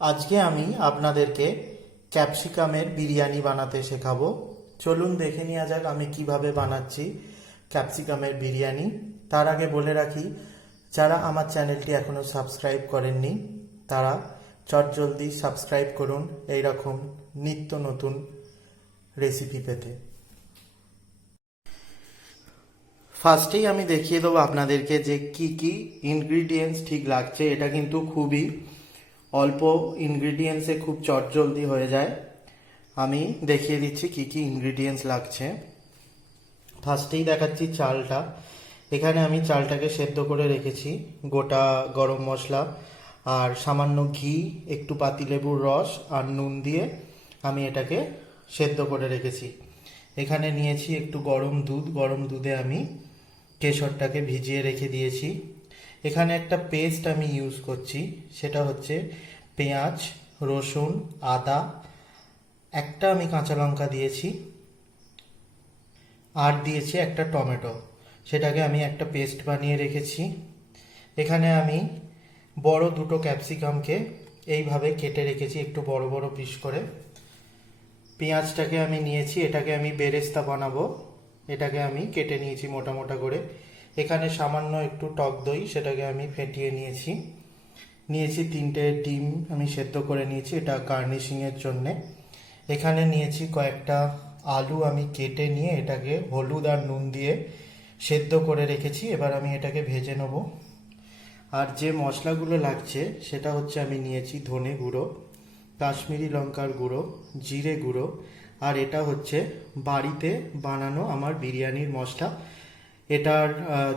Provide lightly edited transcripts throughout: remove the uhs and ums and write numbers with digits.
আজকে আমি আপনাদেরকে ক্যাপসিকামের বিরিয়ানি বানাতে শেখাবো। চলুন দেখে নেওয়া যাক আমি কিভাবে বানাচ্ছি ক্যাপসিকামের বিরিয়ানি। তার আগে বলে রাখি, যারা আমার চ্যানেলটি এখনো সাবস্ক্রাইব করেননি তারা চটজলদি সাবস্ক্রাইব করুন এই রকম নিত্য নতুন রেসিপি পেতে। ফার্স্টেই আমি দেখিয়ে দেবো আপনাদেরকে যে কি কি ইনগ্রিডিয়েন্টস ঠিক লাগছে। এটা কিন্তু খুবই অল্প ইনগ্রিডিয়েন্টসে খুব চটজলদি হয়ে যায়। আমি দেখিয়ে দিচ্ছি কি কি ইনগ্রিডিয়েন্টস লাগছে। ফার্স্টেই দেখাচ্ছি চালটা। এখানে আমি চালটাকে সেদ্ধ করে রেখেছি। গোটা গরম মশলা আর সামান্য ঘি, একটু পাতিলেবুর রস আর নুন দিয়ে আমি এটাকে সেদ্ধ করে রেখেছি। এখানে নিয়েছি একটু গরম দুধ। গরম দুধে আমি কেশরটাকে ভিজিয়ে রেখে দিয়েছি। এখানে একটা পেস্ট আমি ইউজ করছি, সেটা হচ্ছে পেঁয়াজ, রসুন, আদা, একটা আমি কাঁচা লঙ্কা দিয়েছি আর দিয়েছি একটা টমেটো। সেটাকে আমি একটা পেস্ট বানিয়ে রেখেছি। এখানে আমি বড় দুটো ক্যাপসিকামকে এইভাবে কেটে রেখেছি একটু বড় বড় পিস করে। পেঁয়াজটাকে আমি নিয়েছি, এটাকে আমি বেরেস্তা বানাবো। এটাকে আমি কেটে নিয়েছি মোটা মোটা করে। এখানে সামান্য একটু টক দই, সেটাকে আমি ফেটিয়ে নিয়েছি। নিয়েছি 3টে ডিম, আমি সেদ্ধ করে নিয়েছি এটা গার্নিশিংয়ের জন্যে। এখানে নিয়েছি কয়েকটা আলু, আমি কেটে নিয়ে এটাকে হলুদ আর নুন দিয়ে সেদ্ধ করে রেখেছি। এবার আমি এটাকে ভেজে নেব। আর যে মশলাগুলো লাগছে সেটা হচ্ছে আমি নিয়েছি ধনে গুঁড়ো, কাশ্মীরি লঙ্কার গুঁড়ো, জিরে গুঁড়ো, আর এটা হচ্ছে বাড়িতে বানানো আমার বিরিয়ানির মশলা। এটার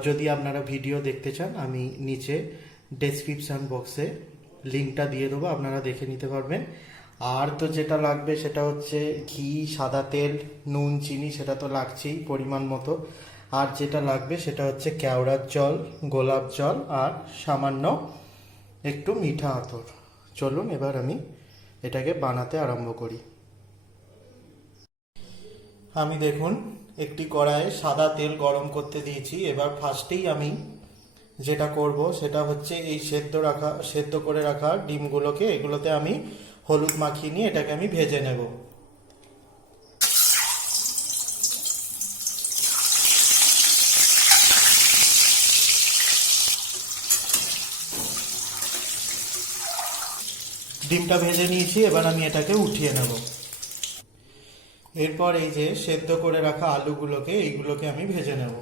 যদি আপনারা ভিডিও দেখতে চান আমি নিচে ডেসক্রিপশান বক্সে লিঙ্কটা দিয়ে দেবো, আপনারা দেখে নিতে পারবেন। আর তো যেটা লাগবে সেটা হচ্ছে ঘি, সাদা তেল, নুন, চিনি, সেটা তো লাগছেই পরিমাণ মতো। আর যেটা লাগবে সেটা হচ্ছে কেওড়ার জল, গোলাপ জল আর সামান্য একটু মিঠা আতর। চলুন এবার আমি এটাকে বানাতে আরম্ভ করি। আমি দেখুন একটি কড়াইয়ে সাদা তেল গরম করতে দিয়েছি। এবার ফার্স্টেই আমি যেটা করব সেটা হচ্ছে এই সেদ্ধ করে রাখা ডিমগুলোকে এগুলোতে আমি হলুদ মাখিয়ে নিয়ে এটাকে আমি ভেজে নেব। ডিমটা ভেজে নিয়েছি, এবার আমি এটাকে উঠিয়ে নেব। এরপর এই যে সেদ্ধ করে রাখা আলুগুলোকে এইগুলোকে আমি ভেজে নেব।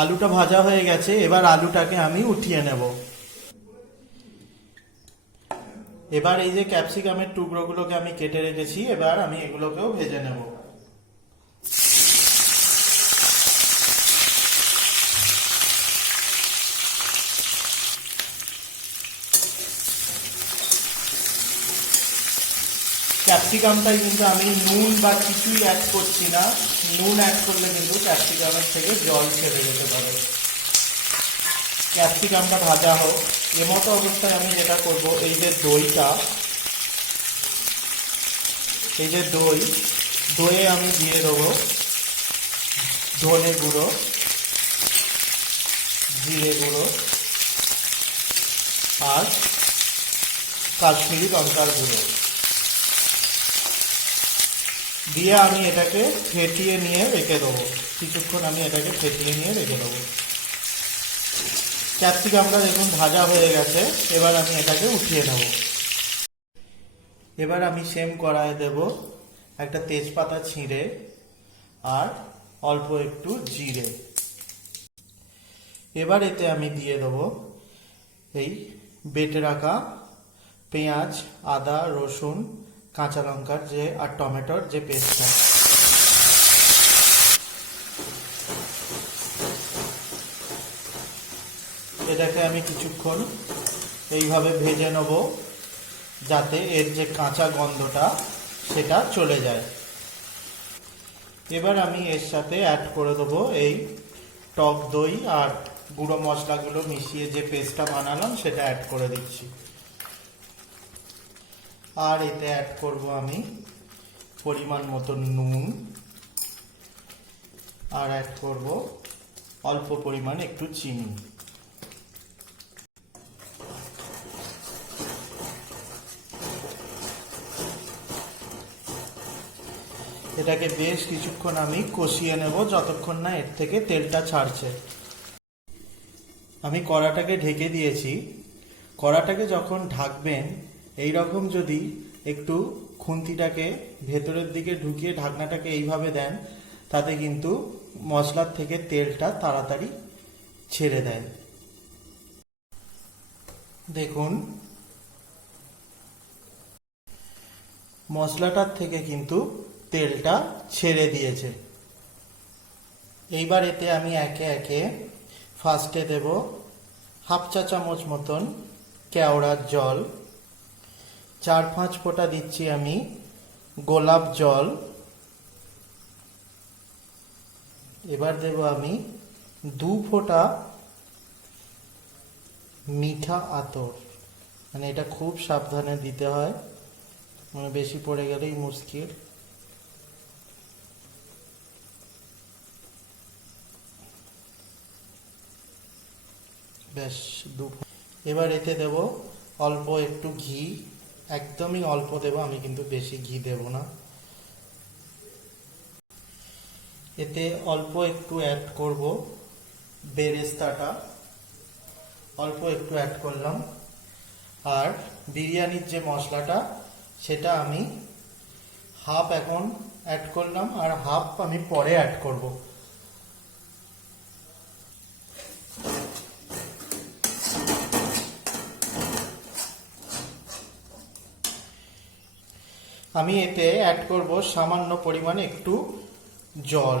আলুটা ভাজা হয়ে গেছে, এবার আলুটাকে আমি উঠিয়ে নেব। এবার এই যে ক্যাপসিকামের টুকরোগুলোকে আমি কেটে রেখেছি, এবার আমি এগুলোকেও ভেজে নেব। ক্যাপসিকামটাই কিন্তু আমি নুন বা কিছুই অ্যাড করছি না। নুন অ্যাড করলে কিন্তু ক্যাপসিকামের থেকে জল ছেড়ে যেতে পারে। ক্যাপসিকামটা ভাজা হোক। এমতো অবস্থায় আমি যেটা করব, এই যে দইটা, এই যে দইয়ে আমি দিয়ে দেবো ধনে গুঁড়ো, জিরে গুঁড়ো আর কাশ্মীরি লঙ্কার গুঁড়ো দিয়ে আমি এটাকে ফেটিয়ে নিয়ে রেখে দেবো। কিছুক্ষণ আমি এটাকে ফেটিয়ে নিয়ে রেখে দেবো। ক্যাপসিকামটা দেখুন ভাজা হয়ে গেছে, এবার আমি এটাকে উঠিয়ে নেব। এবার আমি সেম কড়াইয়ে দেব একটা তেজপাতা ছিঁড়ে আর অল্প একটু জিরে। এবার এতে আমি দিয়ে দেবো এই বেটে রাখা পেঁয়াজ, আদা, রসুন, কাঁচা লঙ্কার আর টমেটোর যে পেস্টটা। এটাকে আমি কিছুক্ষণ এইভাবে ভেজে নেব যাতে এর যে কাঁচা গন্ধটা সেটা চলে যায়। এবার আমি এর সাথে অ্যাড করে দেবো এই টক দই আর গুঁড়ো মশলাগুলো মিশিয়ে যে পেস্টটা বানালাম সেটা অ্যাড করে দিচ্ছি। আর এতে অ্যাড করব আমি পরিমাণ মতো নুন, আর অ্যাড করব অল্প পরিমাণ একটু চিনি। এটাকে বেশ কিছুক্ষণ আমি কষিয়ে নেব, যতক্ষণ না এর থেকে তেলটা ছাড়ছে। আমি কড়াটাকে ঢেকে দিয়েছি। কড়াটাকে যখন ঢাকবেন, এই রকম যদি একটু খুন্তিটাকে ভেতরের দিকে ঢুকিয়ে ঢাকনাটাকে এইভাবে দেন, তাতে কিন্তু মশলার থেকে তেলটা তাড়াতাড়ি ছেড়ে দেয়। দেখুন, মশলাটার থেকে কিন্তু তেলটা ছেড়ে দিয়েছে। এইবার এতে আমি একে একে ফার্স্টে দেব হাফ চা চামচ মতন কেওড়ার জল, 4-5 ফোঁটা দিচ্ছি আমি গোলাপ জল। এবার দেব আমি 2 ফোঁটা মিঠা আতর, মানে এটা খুব সাবধানে দিতে হয়, মানে বেশি পড়ে গেলেই মুশকিল। বেশ এবার এতে দেব অল্প একটু ঘি, একদমই অল্প দেব, আমি কিন্তু বেশি ঘি দেব না। এতে অল্প একটু অ্যাড করব বেরেস্তাটা, অল্প একটু অ্যাড করলাম। আর বিরিয়ানির যে মশলাটা সেটা আমি হাফ এখন অ্যাড করলাম, আর হাফ আমি পরে অ্যাড করব। আমি এতে অ্যাড করব সামান্য পরিমাণে একটু জল।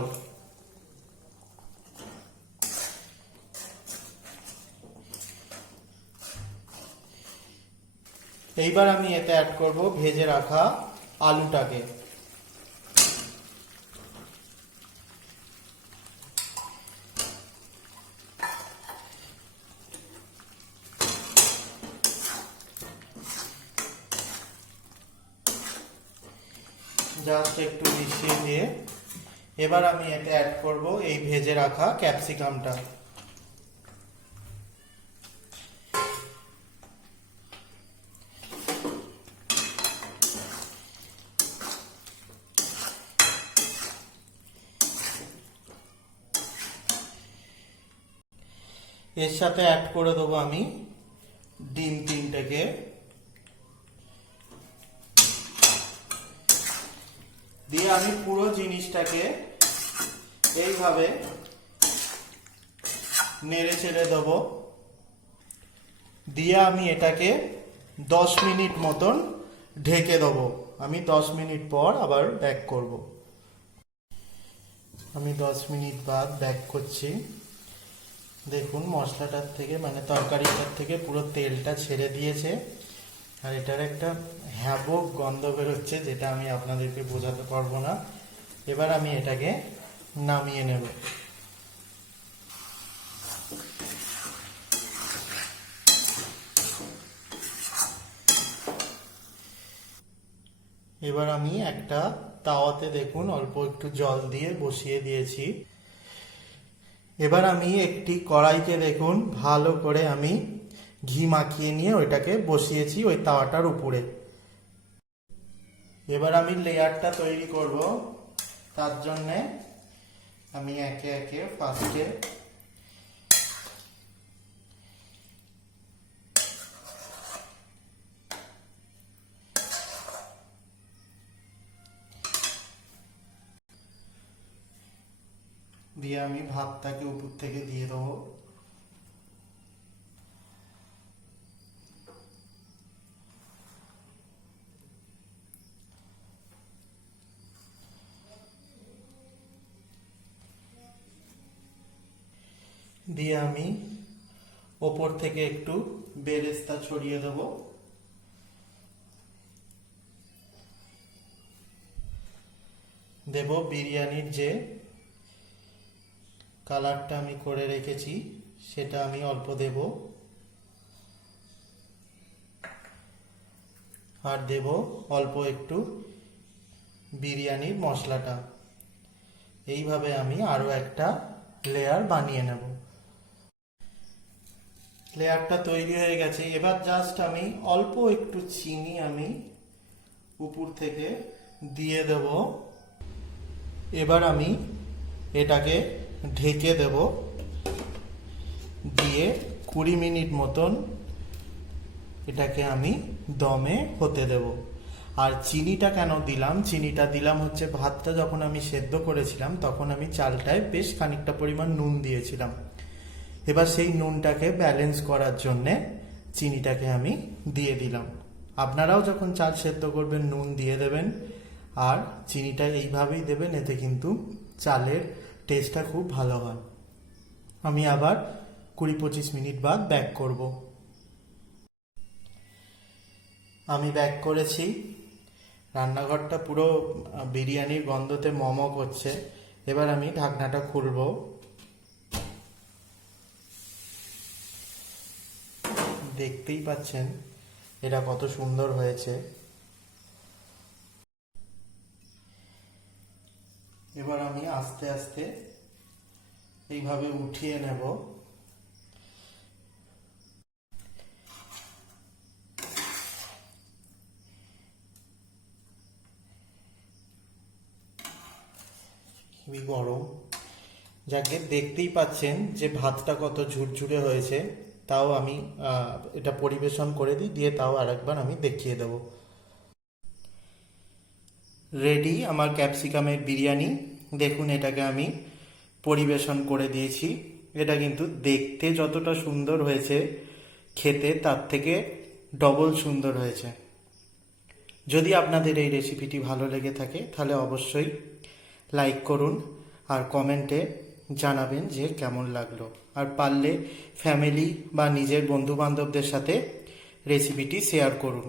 এইবার আমি এতে অ্যাড করব ভেজে রাখা আলুটাকে। জাস্ট একটু মিশিয়ে দিয়ে এবার আমি এতে অ্যাড করব এই ভেজে রাখা ক্যাপসিকামটা। এর সাথে অ্যাড করে দেবো আমি ডিম 3টেকে। দিয়ে আমি পুরো জিনিসটাকে এইভাবে নেড়ে চেড়ে দেবো। দিয়ে আমি এটাকে 10 মিনিট মতন ঢেকে দেবো। আমি 10 মিনিট পর আবার ব্যাক করব। আমি 10 মিনিট বাদ ব্যাক করছি। দেখুন, মশলাটার থেকে মানে তরকারিটার থেকে পুরো তেলটা ছেড়ে দিয়েছে, আর এটার একটা হ্যাবক গন্ধ বেরোচ্ছে, যেটা আমি আপনাদেরকে বোঝাতে পারবো না। এবার আমি এটাকে নামিয়ে নেব। এবার আমি একটা তাওয়াতে দেখুন অল্প একটু জল দিয়ে বসিয়ে দিয়েছি। এবার আমি একটি কড়াইকে দেখুন ভালো করে আমি ঘি মাখিয়ে নিয়ে ওইটাকে বসিয়েছি ওই তাওয়াটার উপরে। এবার আমি লেয়ারটা তৈরি করব। তার জন্যে আমি একে একে ফার্স্টে দিয়ে আমি ভাতটাকে উপর থেকে দিয়ে দেবো। দিয়ে আমি ওপর থেকে একটু বেরেস্তা ছড়িয়ে দেব। দেব বিরিয়ানির যে কালারটা আমি করে রেখেছি সেটা আমি অল্প দেব, আর দেব অল্প একটু বিরিয়ানির মশলাটা। এইভাবে আমি আরো একটা লেয়ার বানিয়ে নেব। লেয়ারটা তৈরি হয়ে গেছে। এবার জাস্ট আমি অল্প একটু চিনি আমি উপর থেকে দিয়ে দেব। এবার আমি এটাকে ঢেকে দেব, দিয়ে 20 মিনিট মতন এটাকে আমি দমে হতে দেব। আর চিনিটা কেন দিলাম? চিনিটা দিলাম হচ্ছে ভাতটা যখন আমি সেদ্ধ করেছিলাম তখন আমি চালটায় বেশ খানিকটা পরিমাণ নুন দিয়েছিলাম। এবার সেই নুনটাকে ব্যালেন্স করার জন্যে চিনিটাকে আমি দিয়ে দিলাম। আপনারাও যখন চাল সেদ্ধ করবেন নুন দিয়ে দেবেন, আর চিনিটা এইভাবেই দেবেন, এতে কিন্তু চালের টেস্টটা খুব ভালো হয়। আমি আবার 20-25 মিনিট বাদ ব্যাক করব। আমি ব্যাক করেছি। রান্নাঘরটা পুরো বিরিয়ানির গন্ধতে মম করছে। এবার আমি ঢাকনাটা খুলব। দেখতেই পাচ্ছেন এটা কত সুন্দর হয়েছে। এবার আমি আস্তে আস্তে এইভাবে উঠিয়ে নেব। খুবই গরম, যাকে দেখতেই পাচ্ছেন যে ভাতটা কত ঝুরঝুরে হয়েছে। তাও আমি এটা পরিবেশন করে দিই, দিয়ে তাও আরেকবার আমি দেখিয়ে দেব। রেডি আমার ক্যাপসিকামের বিরিয়ানি। দেখুন এটাকে আমি পরিবেশন করে দিয়েছি। এটা কিন্তু দেখতে যতটা সুন্দর হয়েছে, খেতে তার থেকে ডবল সুন্দর হয়েছে। যদি আপনাদের এই রেসিপিটি ভালো লেগে থাকে তাহলে অবশ্যই লাইক করুন, আর কমেন্টে জানাবেন যে কেমন লাগলো। আর পারলে ফ্যামিলি বা নিজের বন্ধু বান্ধবদের সাথে রেসিপিটি শেয়ার করুন।